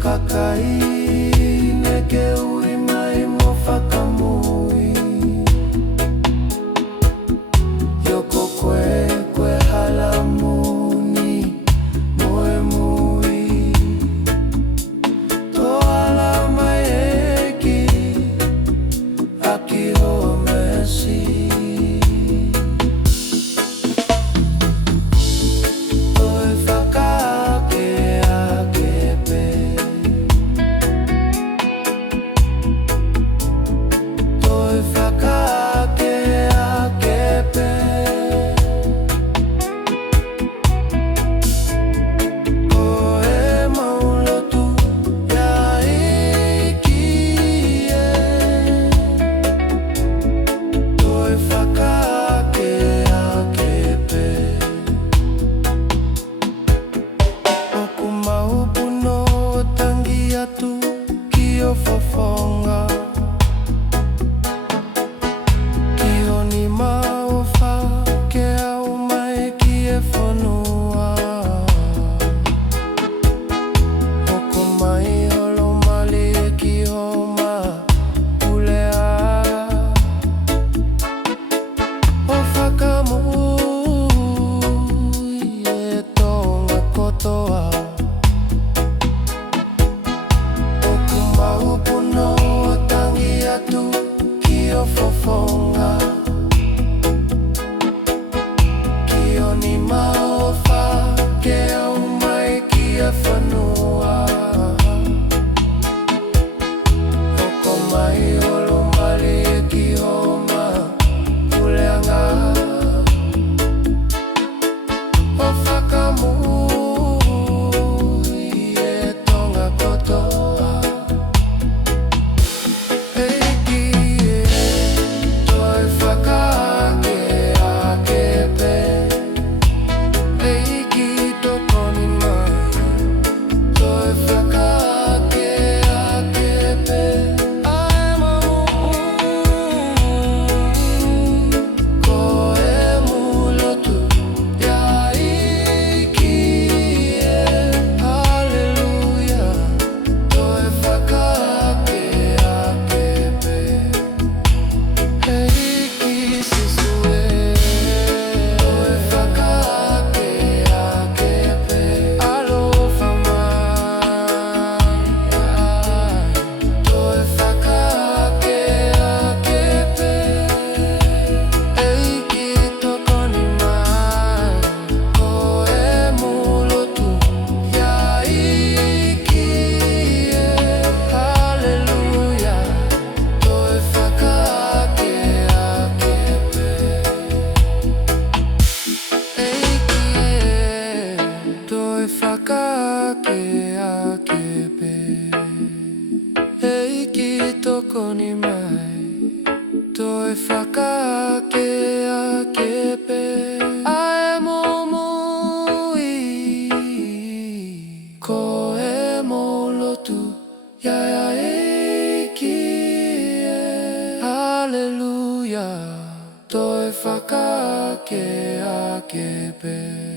kakai neke ui mai mo whakamui. Yoko koe koe hala muni moe mui. Tō ala mai eki aki ho mesi. Fofonga Kio ni maofa ke au mai ki e whanua. Oko mai holo mali e ki homa ulea. O whakamui e tonga kotoa. Upuno tangi atu kio fofonga Kio ni maofa ke au mai ki e whanua. Oko mai holo mali e ki homa uleanga. O whakamui e tonga kotoa. Toko ni mai toi whakaake a kepe. Ae momoi ko e mo lotu ia e ki e. Hallelujah toi whakaake a kepe.